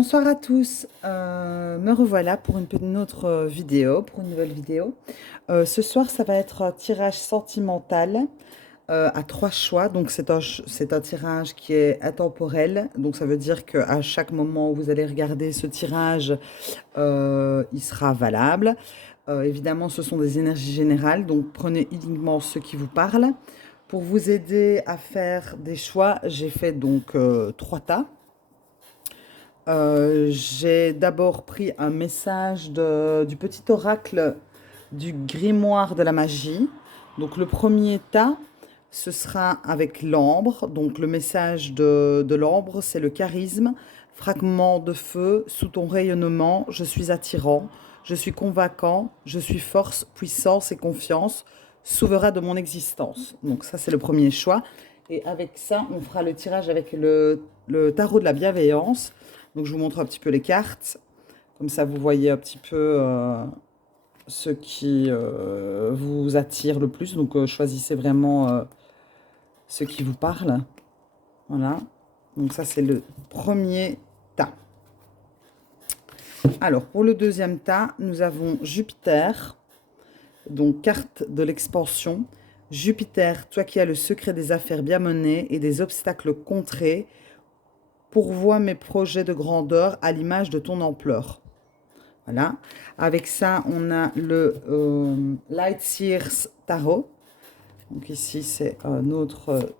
Bonsoir à tous, me revoilà pour une autre vidéo, pour une nouvelle vidéo. Ce soir, ça va être un tirage sentimental à 3 choix. Donc, c'est un tirage qui est intemporel. Donc, ça veut dire qu'à chaque moment où vous allez regarder ce tirage, il sera valable. Évidemment, ce sont des énergies générales. Donc, prenez uniquement ceux qui vous parlent. Pour vous aider à faire des choix, j'ai fait donc 3 tas. J'ai d'abord pris un message du petit oracle du grimoire de la magie. Donc le premier tas, ce sera avec l'ambre. Donc le message de l'ambre, c'est le charisme. Fragment de feu, sous ton rayonnement, je suis attirant, je suis convaincant, je suis force, puissance et confiance, souverain de mon existence. Donc ça, c'est le premier choix. Et avec ça, on fera le tirage avec le tarot de la bienveillance. Donc je vous montre un petit peu les cartes. Comme ça, vous voyez un petit peu ce qui vous attire le plus. Donc choisissez vraiment ce qui vous parle. Voilà. Donc ça, c'est le premier tas. Alors, pour le deuxième tas, nous avons Jupiter. Donc, carte de l'expansion. Jupiter, toi qui as le secret des affaires bien menées et des obstacles contrés, pourvois mes projets de grandeur à l'image de ton ampleur. Voilà. Avec ça, on a le Light Seers Tarot. Donc ici, c'est un autre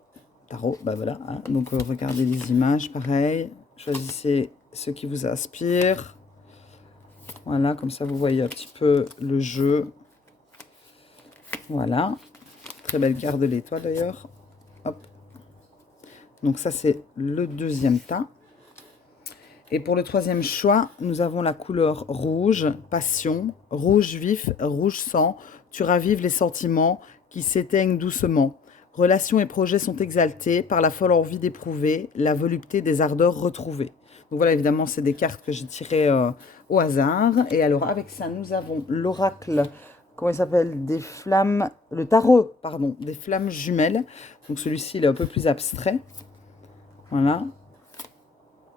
tarot. Ben voilà. Hein. Donc regardez les images, pareil. Choisissez ce qui vous inspire. Voilà, comme ça, vous voyez un petit peu le jeu. Voilà. Très belle carte de l'étoile, d'ailleurs. Hop. Donc ça, c'est le deuxième tas. Et pour le troisième choix, nous avons la couleur rouge, passion, rouge vif, rouge sang. Tu ravives les sentiments qui s'éteignent doucement. Relations et projets sont exaltés par la folle envie d'éprouver, la volupté des ardeurs retrouvées. Donc voilà, évidemment, c'est des cartes que j'ai tirées au hasard. Et alors, avec ça, nous avons l'oracle, comment il s'appelle? Des flammes, le tarot, pardon, des flammes jumelles. Donc celui-ci, il est un peu plus abstrait. Voilà.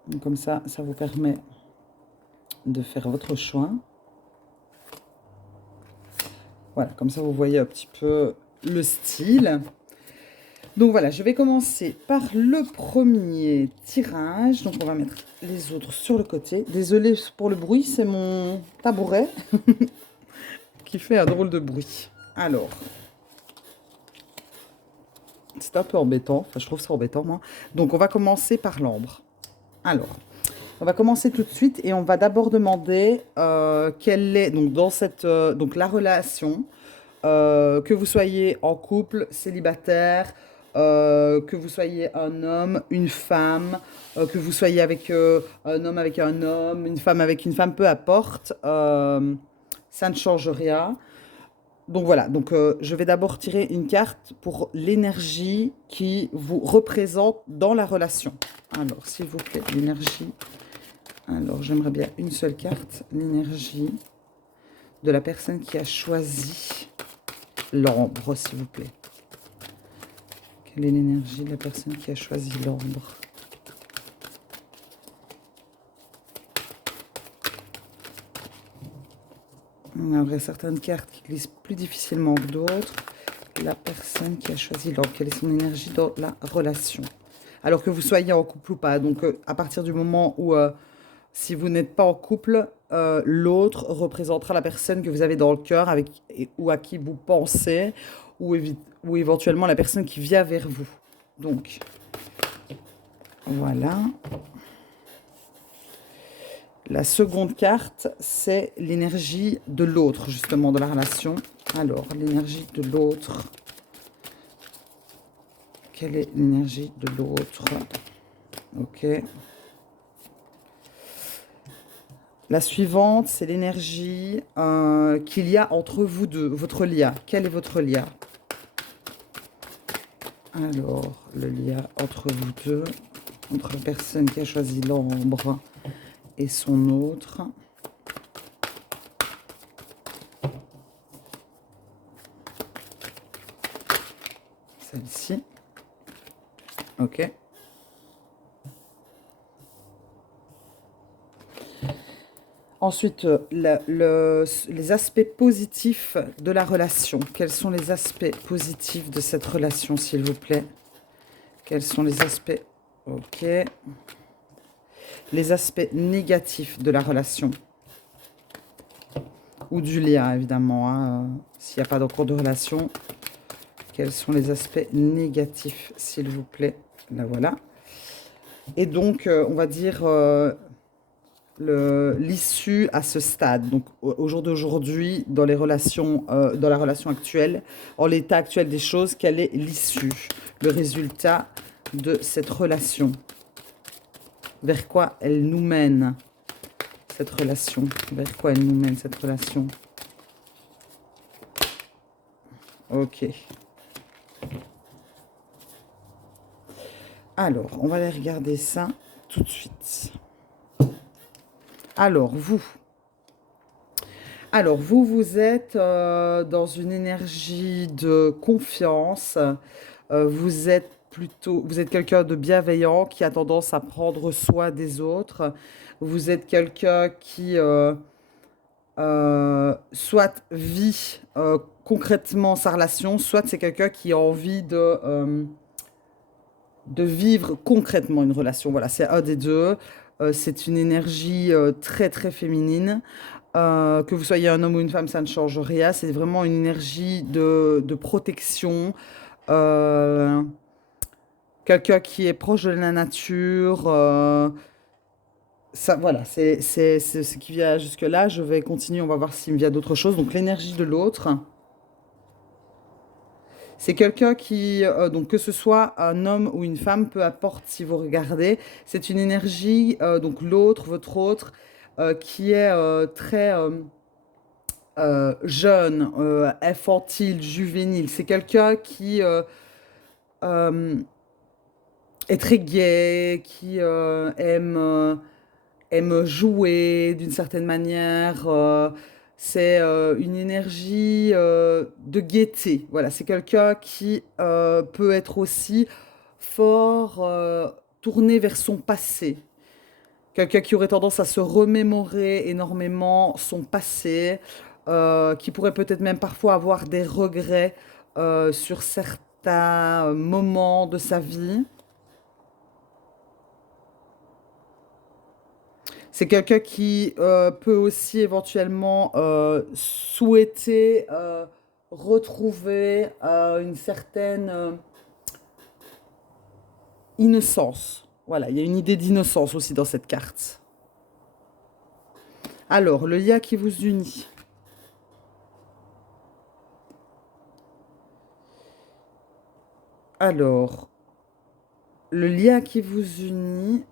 Donc comme ça vous permet de faire votre choix. Voilà, comme ça vous voyez un petit peu le style. Donc voilà, je vais commencer par le premier tirage. Donc on va mettre les autres sur le côté. Désolée pour le bruit, c'est mon tabouret qui fait un drôle de bruit. Alors, c'est un peu embêtant. Enfin, je trouve ça embêtant, moi. Donc on va commencer par l'ambre. Alors, on va commencer tout de suite et on va d'abord demander quelle est donc dans cette donc la relation, que vous soyez en couple, célibataire, que vous soyez un homme, une femme, que vous soyez avec un homme avec un homme, une femme avec une femme, peu importe, ça ne change rien. Donc voilà, donc je vais d'abord tirer une carte pour l'énergie qui vous représente dans la relation. Alors, s'il vous plaît, l'énergie. Alors, j'aimerais bien une seule carte, l'énergie de la personne qui a choisi l'ambre, s'il vous plaît. Quelle est l'énergie de la personne qui a choisi l'ambre? On aurait certaines cartes qui glissent plus difficilement que d'autres. La personne qui a choisi l'ambre, quelle est son énergie dans la relation? Alors que vous soyez en couple ou pas. Donc, à partir du moment où si vous n'êtes pas en couple, l'autre représentera la personne que vous avez dans le cœur ou à qui vous pensez, ou éventuellement la personne qui vient vers vous. Donc, voilà. La seconde carte, c'est l'énergie de l'autre, justement, de la relation. Alors, l'énergie de l'autre. Quelle est l'énergie de l'autre? Ok. La suivante, c'est l'énergie qu'il y a entre vous deux, votre lien. Quel est votre lien? Alors, le lien entre vous deux, entre la personne qui a choisi l'ambre et son autre. Celle-ci. Ok. Ensuite, les aspects positifs de la relation. Quels sont les aspects positifs de cette relation, s'il vous plaît? Quels sont les aspects... Ok. Les aspects négatifs de la relation. Ou du lien, évidemment. Hein. S'il n'y a pas d'encore de relation. Quels sont les aspects négatifs, s'il vous plaît? Là, voilà. Et donc, on va dire l'issue à ce stade. Donc, au jour d'aujourd'hui, dans les relations, dans la relation actuelle, en l'état actuel des choses, quelle est l'issue, le résultat de cette relation? Vers quoi elle nous mène, cette relation? Vers quoi elle nous mène, cette relation? Ok. Alors, on va aller regarder ça tout de suite. Alors, vous êtes dans une énergie de confiance. Vous êtes quelqu'un de bienveillant qui a tendance à prendre soin des autres. Vous êtes quelqu'un qui soit vit concrètement sa relation, soit c'est quelqu'un qui a envie de vivre concrètement une relation. Voilà, c'est un des deux. C'est une énergie très, très féminine. Que vous soyez un homme ou une femme, ça ne change rien. C'est vraiment une énergie de protection. Euh, Quelqu'un qui est proche de la nature. Ça, voilà, c'est ce qui vient jusque-là. Je vais continuer, on va voir s'il me vient d'autres choses. Donc, l'énergie de l'autre. C'est quelqu'un qui, donc que ce soit un homme ou une femme, peu importe si vous regardez, c'est une énergie, donc l'autre, votre autre, qui est très jeune, infantile, juvénile. C'est quelqu'un qui euh, est très gai, qui aime jouer d'une certaine manière. C'est une énergie de gaieté. Voilà, c'est quelqu'un qui peut être aussi fort tourné vers son passé. Quelqu'un qui aurait tendance à se remémorer énormément son passé, qui pourrait peut-être même parfois avoir des regrets sur certains moments de sa vie. C'est quelqu'un qui peut aussi éventuellement souhaiter retrouver une certaine innocence. Voilà, il y a une idée d'innocence aussi dans cette carte. Alors, le lien qui vous unit. Alors, le lien qui vous unit,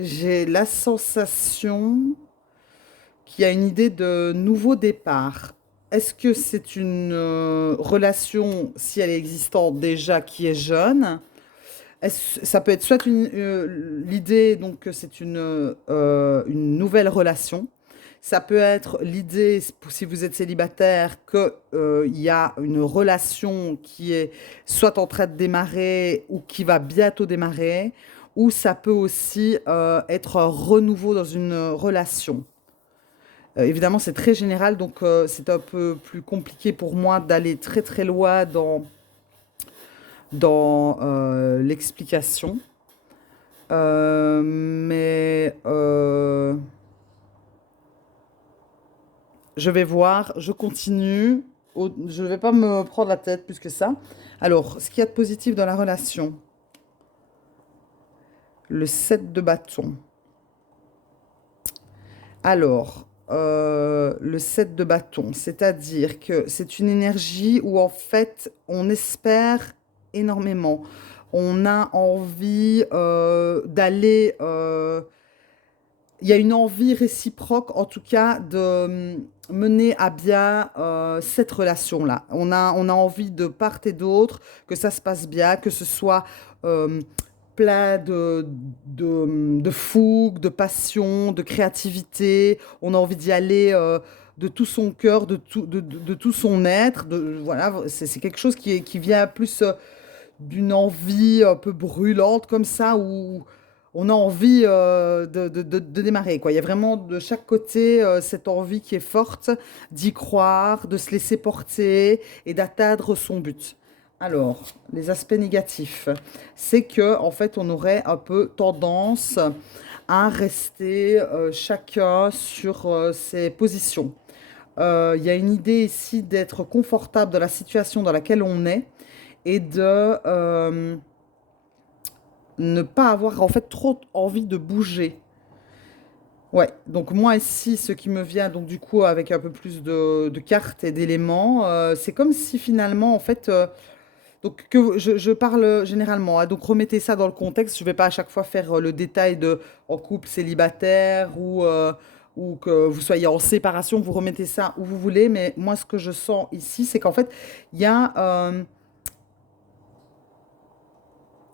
j'ai la sensation qu'il y a une idée de nouveau départ. Est-ce que c'est une relation, si elle est existante déjà, qui est jeune? Ça peut être soit l'idée donc que c'est une nouvelle relation. Ça peut être l'idée, si vous êtes célibataire, qu'il y a une relation qui est soit en train de démarrer ou qui va bientôt démarrer. Ou ça peut aussi être un renouveau dans une relation. Évidemment, c'est très général, donc c'est un peu plus compliqué pour moi d'aller très très loin dans l'explication. Mais je vais voir, je continue. Je ne vais pas me prendre la tête plus que ça. Alors, ce qu'il y a de positif dans la relation, le 7 de bâton. Alors, le 7 de bâton, c'est-à-dire que c'est une énergie où en fait on espère énormément. On a envie d'aller... il y a une envie réciproque, en tout cas, de mener à bien cette relation-là. On a envie de part et d'autre que ça se passe bien, que ce soit euh, plein de fougue, de passion, de créativité. On a envie d'y aller de tout son cœur, de tout son être. Voilà, c'est quelque chose qui vient plus d'une envie un peu brûlante comme ça, où on a envie de démarrer, quoi. Il y a vraiment de chaque côté cette envie qui est forte d'y croire, de se laisser porter et d'atteindre son but. Alors, les aspects négatifs, c'est que en fait, on aurait un peu tendance à rester chacun sur ses positions. Il y a une idée ici d'être confortable dans la situation dans laquelle on est et de ne pas avoir en fait trop envie de bouger. Ouais, donc moi ici, ce qui me vient donc du coup avec un peu plus de cartes et d'éléments, c'est comme si finalement en fait, donc que je parle généralement, hein, donc remettez ça dans le contexte, je ne vais pas à chaque fois faire le détail de en couple célibataire ou que vous soyez en séparation, vous remettez ça où vous voulez, mais moi ce que je sens ici, c'est qu'en fait, il y a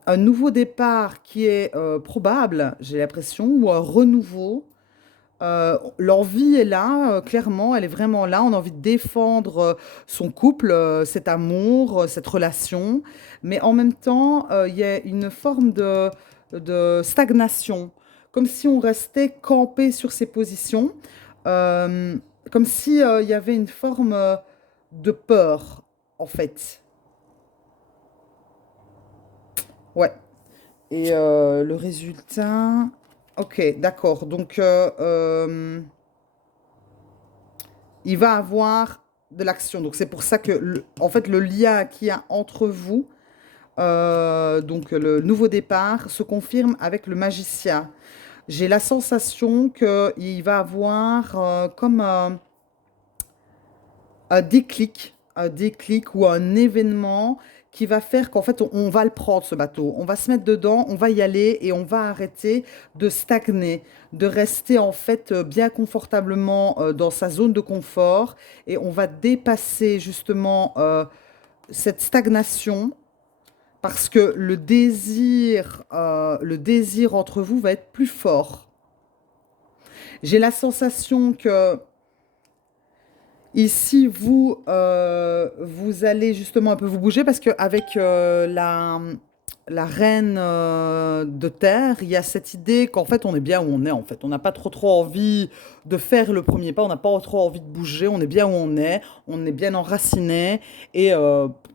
un nouveau départ qui est probable, j'ai l'impression, ou un renouveau. L'envie est là, clairement, elle est vraiment là. On a envie de défendre son couple, cet amour, cette relation. Mais en même temps, il y a une forme de stagnation, comme si on restait campé sur ses positions, euh, comme si, il y avait une forme de peur, en fait. Ouais. Et le résultat. Ok, d'accord. Donc, il va avoir de l'action. Donc, c'est pour ça que, en fait, le lien qu'il y a entre vous, donc le nouveau départ, se confirme avec le magicien. J'ai la sensation qu'il va avoir comme un déclic ou un événement qui va faire qu'en fait, on va le prendre, ce bateau. On va se mettre dedans, on va y aller et on va arrêter de stagner, de rester en fait bien confortablement dans sa zone de confort et on va dépasser justement cette stagnation parce que le désir entre vous va être plus fort. J'ai la sensation que ici, vous allez justement un peu vous bouger parce qu'avec la reine de terre, il y a cette idée qu'en fait, on est bien où on est. En fait, on n'a pas trop envie de faire le premier pas, on n'a pas trop envie de bouger, on est bien où on est bien enraciné et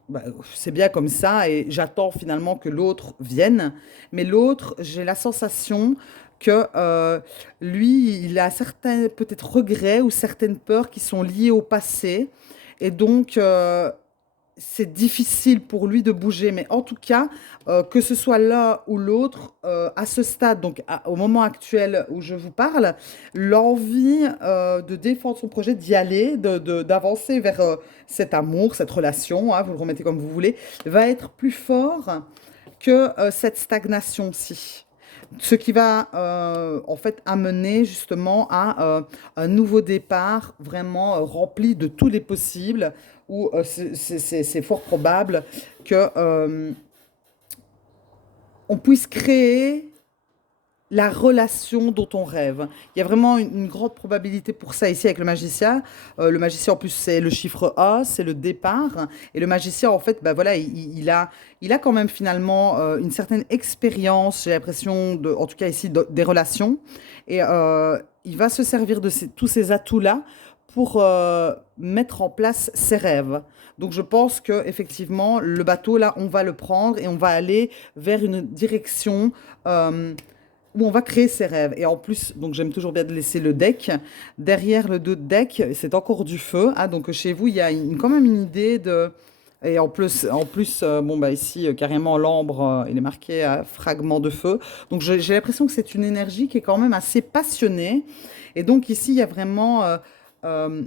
bah, c'est bien comme ça. Et j'attends finalement que l'autre vienne. Mais l'autre, j'ai la sensation que lui, il a certains peut-être regrets ou certaines peurs qui sont liées au passé. Et donc, c'est difficile pour lui de bouger. Mais en tout cas, que ce soit l'un ou l'autre, à ce stade, donc au moment actuel où je vous parle, l'envie de défendre son projet, d'y aller, d'avancer vers cet amour, cette relation, hein, vous le remettez comme vous voulez, va être plus fort que cette stagnation-ci. Ce qui va en fait amener justement à un nouveau départ vraiment rempli de tous les possibles, où c'est fort probable que on puisse créer la relation dont on rêve. Il y a vraiment une grande probabilité pour ça ici avec le magicien. Le magicien, en plus, c'est le chiffre A, c'est le départ. Et le magicien, en fait, bah, voilà, il a quand même finalement une certaine expérience, j'ai l'impression, en tout cas ici, des relations. Et il va se servir de tous ces atouts-là pour mettre en place ses rêves. Donc je pense que effectivement le bateau là on va le prendre et on va aller vers une direction euh, où on va créer ses rêves. Et en plus, donc j'aime toujours bien de laisser le deck. Derrière le dos de deck, c'est encore du feu. Ah, donc chez vous, il y a quand même une idée de... Et en plus bon, bah ici, carrément, l'ambre, il est marqué à fragment de feu. Donc j'ai l'impression que c'est une énergie qui est quand même assez passionnée. Et donc ici, il y a vraiment euh,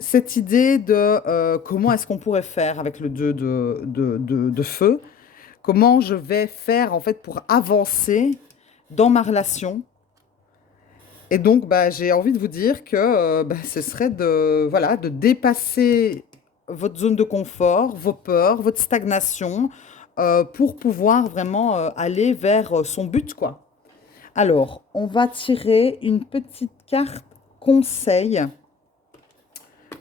cette idée de comment est-ce qu'on pourrait faire avec le 2 de feu. Comment je vais faire en fait pour avancer dans ma relation. Et donc, bah, j'ai envie de vous dire que bah, ce serait voilà, de dépasser votre zone de confort, vos peurs, votre stagnation, pour pouvoir vraiment aller vers son but, quoi. Alors, on va tirer une petite carte conseil.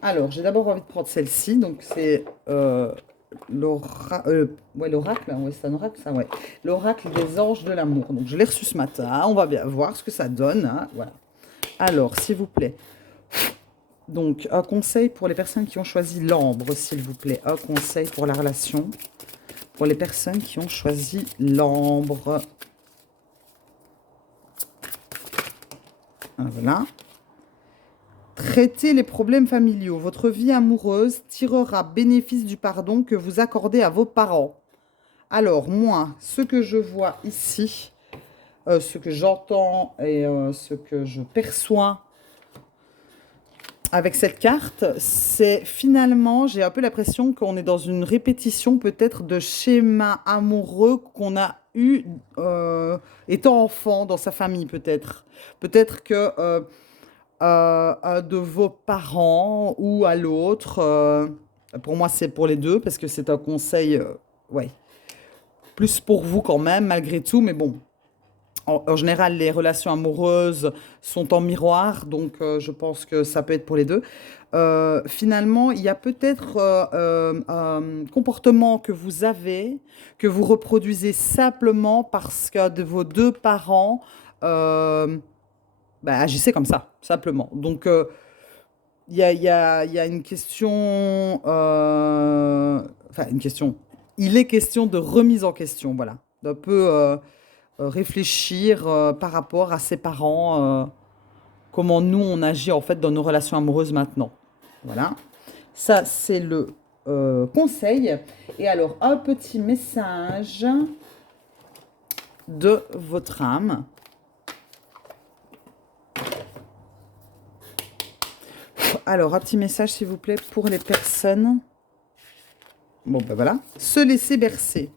Alors, j'ai d'abord envie de prendre celle-ci. Donc, c'est ouais, l'oracle, hein, ouais, c'est un oracle, ça, ouais. L'oracle des anges de l'amour. Donc, je l'ai reçu ce matin. On va bien voir ce que ça donne, hein, voilà. Alors, s'il vous plaît. Donc, un conseil pour les personnes qui ont choisi l'ambre, s'il vous plaît. Un conseil pour la relation. Pour les personnes qui ont choisi l'ambre. Voilà. Traitez les problèmes familiaux. Votre vie amoureuse tirera bénéfice du pardon que vous accordez à vos parents. Alors, moi, ce que je vois ici, ce que j'entends et ce que je perçois avec cette carte, c'est finalement, j'ai un peu l'impression qu'on est dans une répétition peut-être de schémas amoureux qu'on a eu étant enfant dans sa famille peut-être. Peut-être que un de vos parents ou à l'autre, pour moi c'est pour les deux parce que c'est un conseil, ouais, plus pour vous quand même malgré tout, mais bon, en général, les relations amoureuses sont en miroir, donc je pense que ça peut être pour les deux. Finalement, il y a peut-être un comportement que vous avez, que vous reproduisez simplement parce que de vos deux parents bah, agissaient comme ça, simplement. Donc, il y a une question, enfin une question. Il est question de remise en question, voilà, d'un peu réfléchir par rapport à ses parents, comment nous on agit en fait dans nos relations amoureuses maintenant. Voilà, ça c'est le conseil. Et alors un petit message de votre âme. Alors un petit message s'il vous plaît pour les personnes. Bon ben voilà, se laisser bercer.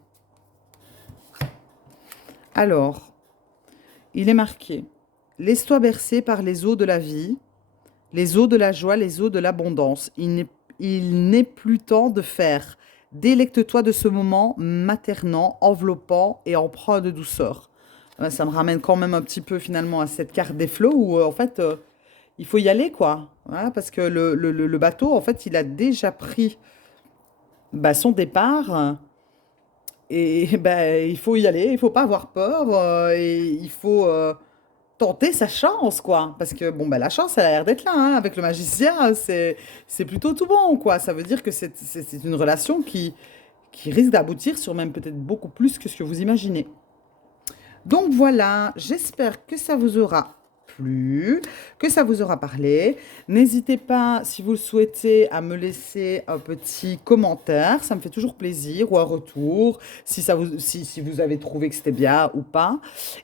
Alors, il est marqué, laisse-toi bercer par les eaux de la vie, les eaux de la joie, les eaux de l'abondance. Il n'est plus temps de faire. Délecte-toi de ce moment maternant, enveloppant et empreint de douceur. Ça me ramène quand même un petit peu finalement à cette carte des flots où en fait il faut y aller quoi. Voilà, parce que le bateau en fait il a déjà pris bah, son départ. Et ben, il faut y aller, il faut pas avoir peur et il faut tenter sa chance, quoi. Parce que, bon, ben, la chance, elle a l'air d'être là, hein. Avec le magicien, c'est plutôt tout bon, quoi. Ça veut dire que c'est une relation qui risque d'aboutir sur même peut-être beaucoup plus que ce que vous imaginez. Donc voilà, j'espère que ça vous aura plu, que ça vous aura parlé. N'hésitez pas, si vous le souhaitez, à me laisser un petit commentaire. Ça me fait toujours plaisir ou un retour, si vous avez trouvé que c'était bien ou pas.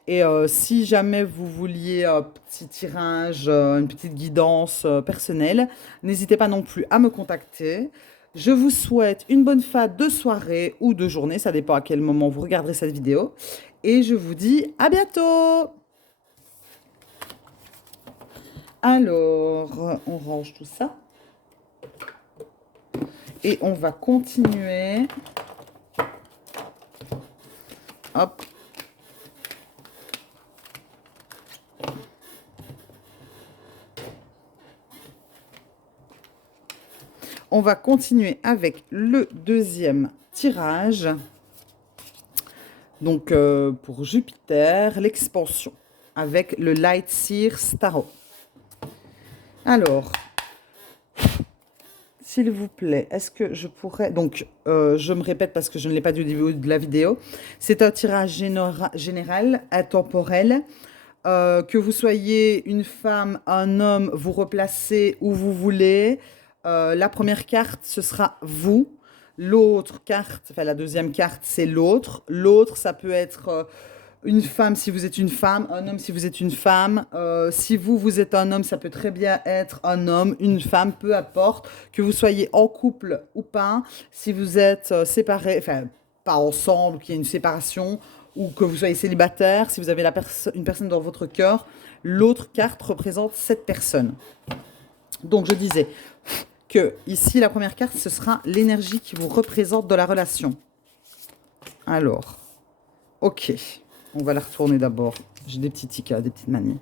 Et si jamais vous vouliez un petit tirage, une petite guidance personnelle, n'hésitez pas non plus à me contacter. Je vous souhaite une bonne fin de soirée ou de journée, ça dépend à quel moment vous regarderez cette vidéo. Et je vous dis à bientôt. Alors, on range tout ça. Et on va continuer. Hop. On va continuer avec le deuxième tirage. Donc, pour Jupiter, l'expansion, avec le Light Seer Starro. Alors, s'il vous plaît, est-ce que je pourrais... Donc, je me répète parce que je ne l'ai pas dit au début de la vidéo. C'est un tirage général, intemporel. Que vous soyez une femme, un homme, vous replacez où vous voulez. La première carte, ce sera vous. L'autre carte, enfin la deuxième carte, c'est l'autre. L'autre, ça peut être une femme si vous êtes une femme, un homme si vous êtes une femme. Si vous êtes un homme, ça peut très bien être un homme, une femme, peu importe. Que vous soyez en couple ou pas. Si vous êtes séparés, enfin pas ensemble, qu'il y ait une séparation, ou que vous soyez célibataire, si vous avez une personne dans votre cœur, l'autre carte représente cette personne. Donc je disais que ici, la première carte, ce sera l'énergie qui vous représente dans la relation. Alors, ok, on va la retourner d'abord. J'ai des petits tickets, des petites manies.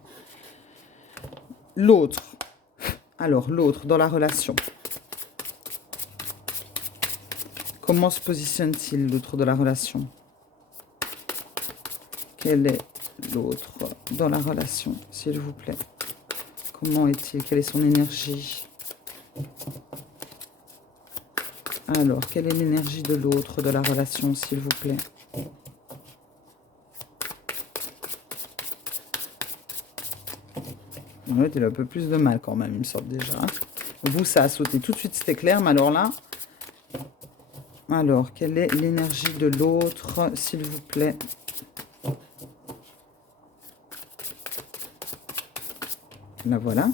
L'autre, alors l'autre dans la relation. Comment se positionne-t-il, l'autre de la relation? Quel est l'autre dans la relation, s'il vous plaît? Comment est-il? Quelle est son énergie? Alors, quelle est l'énergie de l'autre de la relation, s'il vous plaît? Ouais, il a un peu plus de mal quand même, il me semble déjà. Vous, ça a sauté tout de suite, c'était clair, mais alors là... Alors, quelle est l'énergie de l'autre, s'il vous plaît? La voilà.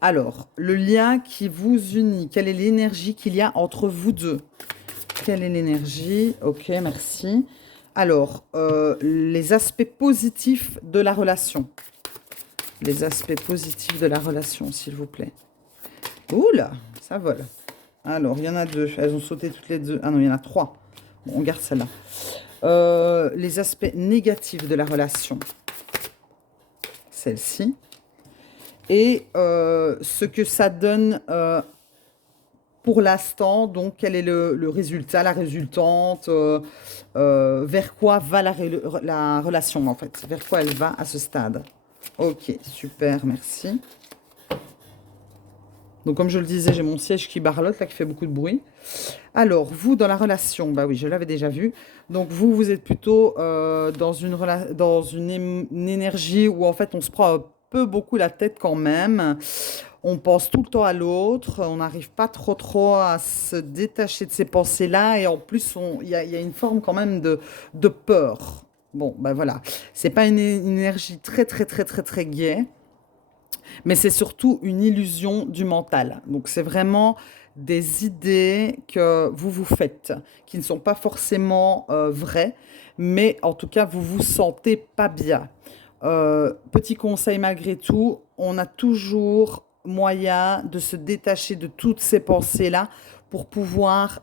Alors, le lien qui vous unit, quelle est l'énergie qu'il y a entre vous deux? Quelle est l'énergie? Ok, merci. Alors, les aspects positifs de la relation. Les aspects positifs de la relation, s'il vous plaît. Oula, ça vole. Alors, il y en a deux. Elles ont sauté toutes les deux. Ah non, il y en a trois. Bon, on garde celle-là. Les aspects négatifs de la relation. Celle-ci. Et ce que ça donne pour l'instant. Donc, quel est le résultat, la résultante, vers quoi va la relation, en fait? Vers quoi elle va à ce stade? Ok, super, merci. Donc, comme je le disais, j'ai mon siège qui barlotte, là, qui fait beaucoup de bruit. Alors, vous, dans la relation, bah oui, je l'avais déjà vu. Donc, vous êtes plutôt dans une énergie où, en fait, on se prend un peu beaucoup la tête quand même. On pense tout le temps à l'autre. On n'arrive pas trop à se détacher de ces pensées-là. Et en plus, il y a une forme quand même de peur. Bon, ben voilà. C'est pas une énergie très gaie. Mais c'est surtout une illusion du mental. Donc c'est vraiment des idées que vous vous faites, qui ne sont pas forcément vraies, mais en tout cas, vous vous sentez pas bien. Petit conseil malgré tout, on a toujours moyen de se détacher de toutes ces pensées-là pour pouvoir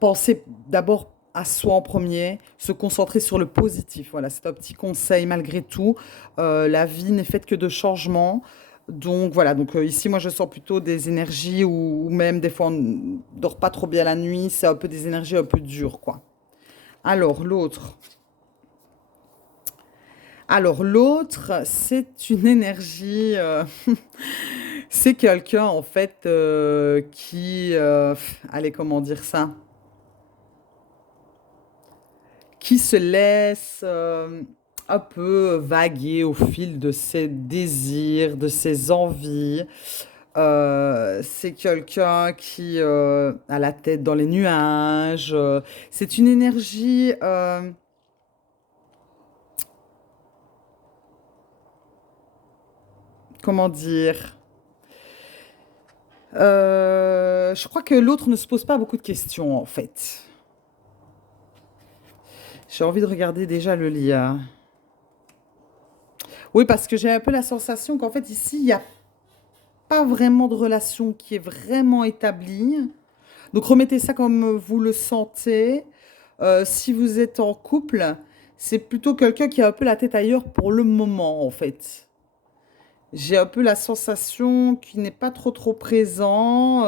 penser d'abord à soi en premier, se concentrer sur le positif. Voilà, c'est un petit conseil malgré tout. La vie n'est faite que de changements. Donc voilà, donc ici moi je sens plutôt des énergies où même des fois on ne dort pas trop bien la nuit, c'est un peu des énergies un peu dures quoi. Alors l'autre. Alors l'autre, c'est une énergie, c'est quelqu'un en fait qui, allez comment dire ça? Qui se laisse un peu vaguer au fil de ses désirs, de ses envies. C'est quelqu'un qui a la tête dans les nuages. C'est une énergie, comment dire? Je crois que l'autre ne se pose pas beaucoup de questions en fait. J'ai envie de regarder déjà le lien. Oui, parce que j'ai un peu la sensation qu'en fait ici, il n'y a pas vraiment de relation qui est vraiment établie. Donc remettez ça comme vous le sentez. Si vous êtes en couple, c'est plutôt quelqu'un qui a un peu la tête ailleurs pour le moment, en fait. J'ai un peu la sensation qu'il n'est pas trop présent.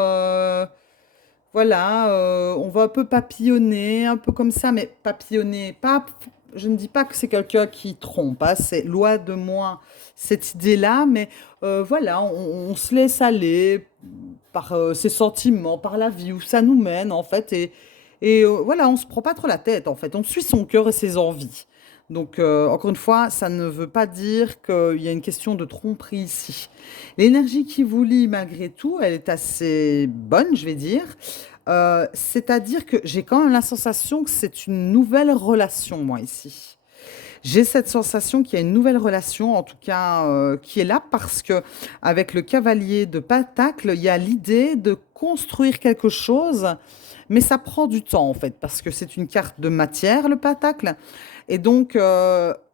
Voilà, on va un peu papillonner, un peu comme ça, mais papillonner, pas, je ne dis pas que c'est quelqu'un qui trompe, hein, c'est loin de moi cette idée-là, mais voilà, on se laisse aller par ses sentiments, par la vie, où ça nous mène, en fait, et voilà, on se prend pas trop la tête, en fait, on suit son cœur et ses envies. Donc, encore une fois, ça ne veut pas dire qu'il y a une question de tromperie ici. L'énergie qui vous lie, malgré tout, elle est assez bonne, je vais dire. C'est-à-dire que j'ai quand même la sensation que c'est une nouvelle relation, moi, ici. J'ai cette sensation qu'il y a une nouvelle relation, en tout cas, qui est là parce que avec le cavalier de Pentacle, il y a l'idée de construire quelque chose, mais ça prend du temps, en fait, parce que c'est une carte de matière, le Pentacle. Et donc,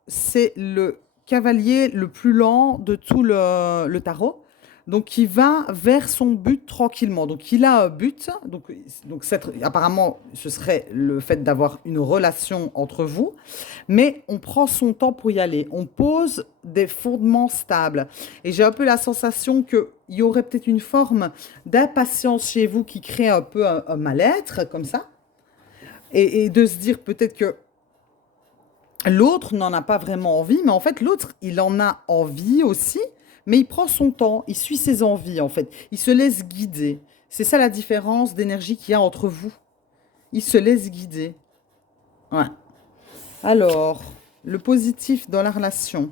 c'est le cavalier le plus lent de tout le tarot. Donc, il va vers son but tranquillement. Donc, il a un but. Apparemment, ce serait le fait d'avoir une relation entre vous. Mais on prend son temps pour y aller. On pose des fondements stables. Et j'ai un peu la sensation qu'il y aurait peut-être une forme d'impatience chez vous qui crée un peu un mal-être, comme ça. Et de se dire peut-être que l'autre n'en a pas vraiment envie, mais en fait, l'autre, il en a envie aussi, mais il prend son temps, il suit ses envies, en fait. Il se laisse guider. C'est ça la différence d'énergie qu'il y a entre vous. Il se laisse guider. Ouais. Alors, le positif dans la relation,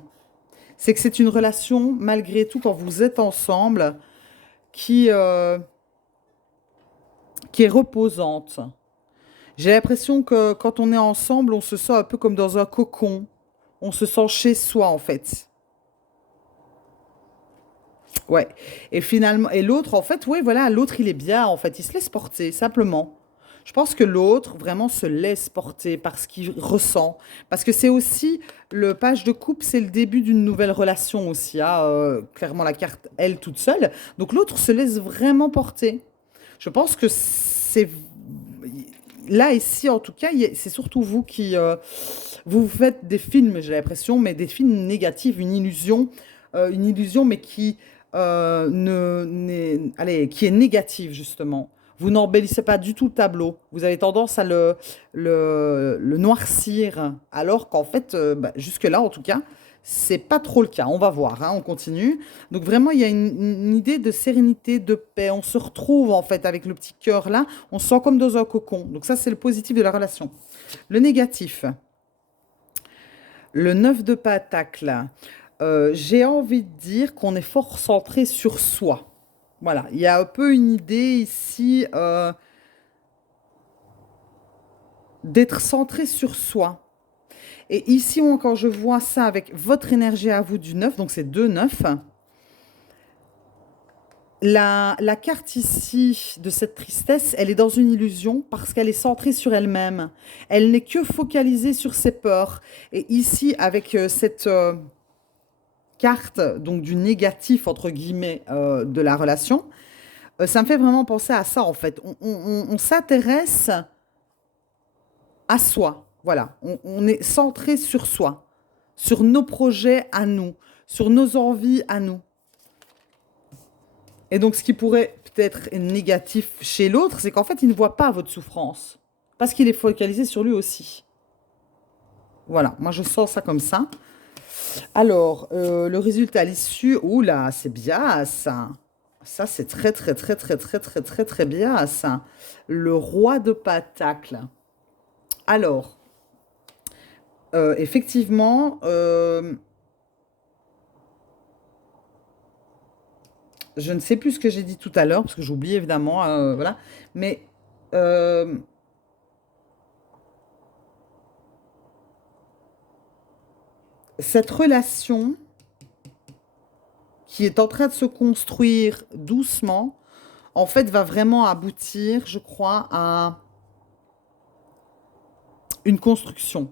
c'est que c'est une relation, malgré tout, quand vous êtes ensemble, qui, euh, qui est reposante. J'ai l'impression que quand on est ensemble, on se sent un peu comme dans un cocon. On se sent chez soi, en fait. Ouais. Et finalement, et l'autre, en fait, ouais, voilà, l'autre, il est bien, en fait. Il se laisse porter, simplement. Je pense que l'autre, vraiment, se laisse porter par ce qu'il ressent. Parce que c'est aussi, le page de coupe, c'est le début d'une nouvelle relation aussi. Hein, clairement, la carte, elle, toute seule. Donc, l'autre se laisse vraiment porter. Je pense que c'est là, ici, en tout cas, c'est surtout vous qui vous faites des films, j'ai l'impression, mais des films négatifs, une illusion, mais qui allez, qui est négative justement. Vous n'embellissez pas du tout le tableau. Vous avez tendance à le noircir, alors qu'en fait, bah, jusque-là, en tout cas, c'est pas trop le cas. On va voir, hein, on continue. Donc vraiment, il y a une idée de sérénité, de paix. On se retrouve en fait avec le petit cœur là. On se sent comme dans un cocon. Donc ça, c'est le positif de la relation. Le négatif, le 9 de pentacle. J'ai envie de dire qu'on est fort centré sur soi. Voilà, il y a un peu une idée ici d'être centré sur soi. Et ici, moi, quand je vois ça avec votre énergie à vous du 9, donc c'est 2 9, la carte ici de cette tristesse, elle est dans une illusion parce qu'elle est centrée sur elle-même. Elle n'est que focalisée sur ses peurs. Et ici, avec cette carte donc du négatif, entre guillemets, de la relation, ça me fait vraiment penser à ça, en fait. On s'intéresse à soi. Voilà, on est centré sur soi, sur nos projets à nous, sur nos envies à nous. Et donc, ce qui pourrait peut-être être négatif chez l'autre, c'est qu'en fait, il ne voit pas votre souffrance, parce qu'il est focalisé sur lui aussi. Voilà, moi je sens ça comme ça. Alors, le résultat à l'issue, oula, c'est bien ça. Ça, c'est très, très, très, très, très, très, très, très bien ça. Le roi de Pentacle. Alors, effectivement, je ne sais plus ce que j'ai dit tout à l'heure, parce que j'oublie évidemment, voilà. Mais euh, cette relation qui est en train de se construire doucement, en fait, va vraiment aboutir, je crois, à une construction.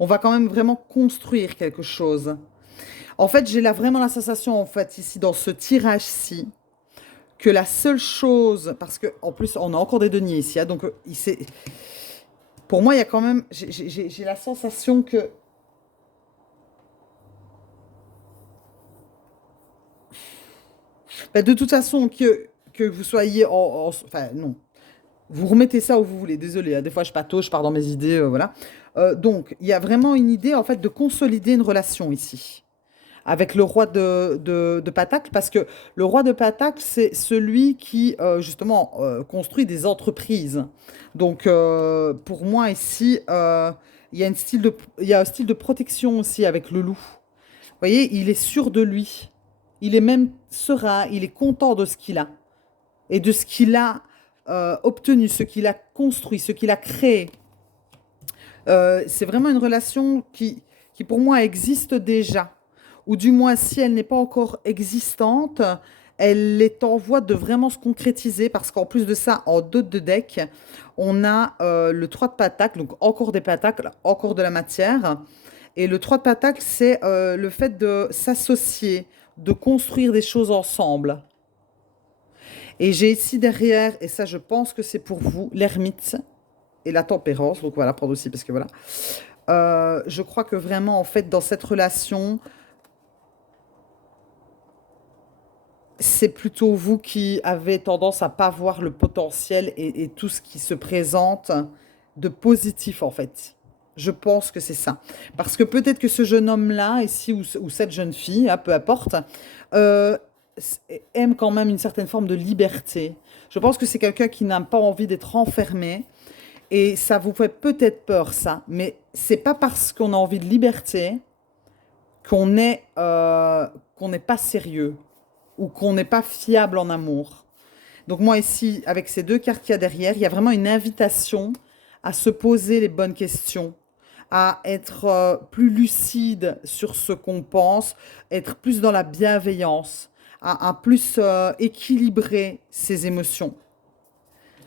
On va quand même vraiment construire quelque chose. En fait, j'ai là vraiment la sensation, en fait, ici, dans ce tirage-ci, que la seule chose, parce que en plus, on a encore des deniers ici, hein, donc pour moi, il y a quand même, j'ai la sensation que, bah, de toute façon, que vous soyez enfin, non, vous remettez ça où vous voulez, désolé, hein, des fois je patauge, je pars dans mes idées, voilà. Donc, il y a vraiment une idée, en fait, de consolider une relation ici, avec le roi de Pentacle, parce que le roi de Pentacle, c'est celui qui, justement, construit des entreprises. Donc, pour moi, ici, il y a un style de protection aussi avec le loup. Vous voyez, il est sûr de lui. Il est même serein, il est content de ce qu'il a et de ce qu'il a obtenu, ce qu'il a construit, ce qu'il a créé. C'est vraiment une relation qui, pour moi, existe déjà. Ou du moins, si elle n'est pas encore existante, elle est en voie de vraiment se concrétiser parce qu'en plus de ça, en dos de deck, on a le 3 de pentacle, donc encore des pentacles, encore de la matière. Et le 3 de pentacle, c'est le fait de s'associer, de construire des choses ensemble. Et j'ai ici derrière, et ça je pense que c'est pour vous, l'ermite et la tempérance. Donc voilà, prendre aussi parce que voilà. Je crois que vraiment, en fait, dans cette relation, c'est plutôt vous qui avez tendance à pas voir le potentiel et tout ce qui se présente de positif, en fait. Je pense que c'est ça. Parce que peut-être que ce jeune homme-là, ici, ou cette jeune fille, hein, peu importe, euh, aime quand même une certaine forme de liberté. Je pense que c'est quelqu'un qui n'a pas envie d'être enfermé. Et ça vous fait peut-être peur, ça. Mais c'est pas parce qu'on a envie de liberté qu'on n'est pas sérieux ou qu'on n'est pas fiable en amour. Donc moi ici, avec ces deux cartes qu'il y a derrière, il y a vraiment une invitation à se poser les bonnes questions, à être plus lucide sur ce qu'on pense, être plus dans la bienveillance, à plus équilibrer ses émotions.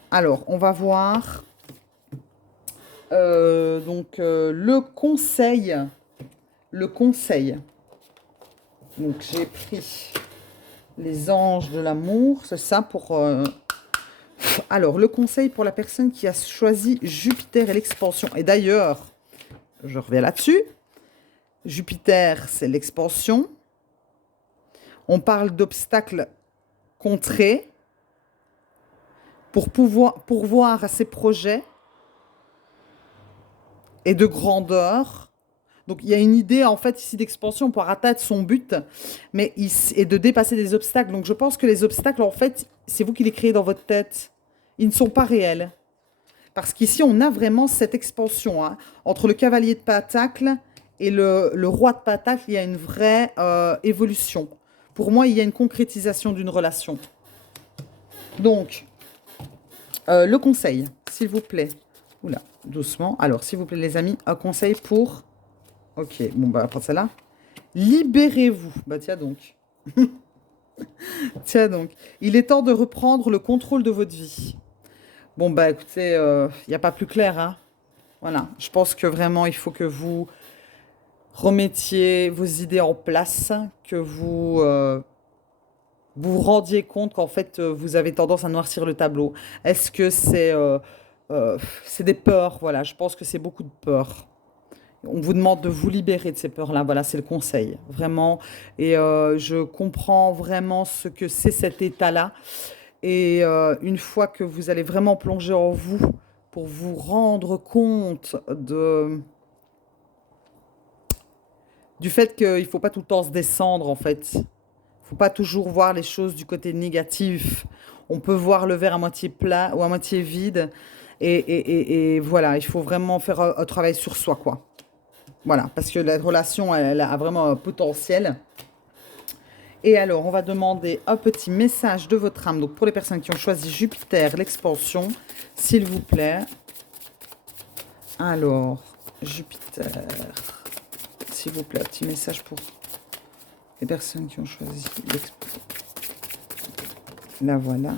Alors, on va voir le conseil. Le conseil. Donc j'ai pris les anges de l'amour, c'est ça pour... Alors, le conseil pour la personne qui a choisi Jupiter et l'expansion. Et d'ailleurs, je reviens là-dessus. Jupiter, c'est l'expansion. On parle d'obstacles contrés pour pouvoir pourvoir à ses projets et de grandeur. Donc, il y a une idée, en fait, ici d'expansion pour atteindre son but, mais et de dépasser des obstacles. Donc, je pense que les obstacles, en fait, c'est vous qui les créez dans votre tête. Ils ne sont pas réels. Parce qu'ici, on a vraiment cette expansion. Hein. Entre le cavalier de Pentacle et le roi de Pentacle, il y a une vraie évolution. Pour moi, il y a une concrétisation d'une relation. Donc, le conseil, s'il vous plaît. Oula, doucement. Alors, s'il vous plaît, les amis, un conseil pour... Ok, bon, bah, après celle-là. Libérez-vous. Bah, tiens donc. Tiens donc. Il est temps de reprendre le contrôle de votre vie. Bon, bah, écoutez, il n'y a pas plus clair, hein. Voilà. Je pense que vraiment, il faut que vous remettiez vos idées en place, que vous vous rendiez compte qu'en fait, vous avez tendance à noircir le tableau. Est-ce que c'est des peurs? Voilà, je pense que c'est beaucoup de peurs. On vous demande de vous libérer de ces peurs-là. Voilà, c'est le conseil, vraiment. Et je comprends vraiment ce que c'est cet état-là. Et une fois que vous allez vraiment plonger en vous pour vous rendre compte du fait qu'il ne faut pas tout le temps se descendre, en fait. Il ne faut pas toujours voir les choses du côté négatif. On peut voir le verre à moitié plat ou à moitié vide. Et voilà, il faut vraiment faire un travail sur soi, quoi. Voilà, parce que la relation, elle a vraiment un potentiel. Et alors, on va demander un petit message de votre âme. Donc, pour les personnes qui ont choisi Jupiter, l'expansion, s'il vous plaît. Alors, Jupiter, s'il vous plaît, un petit message pour les personnes qui ont choisi l'expansion. Là, voilà.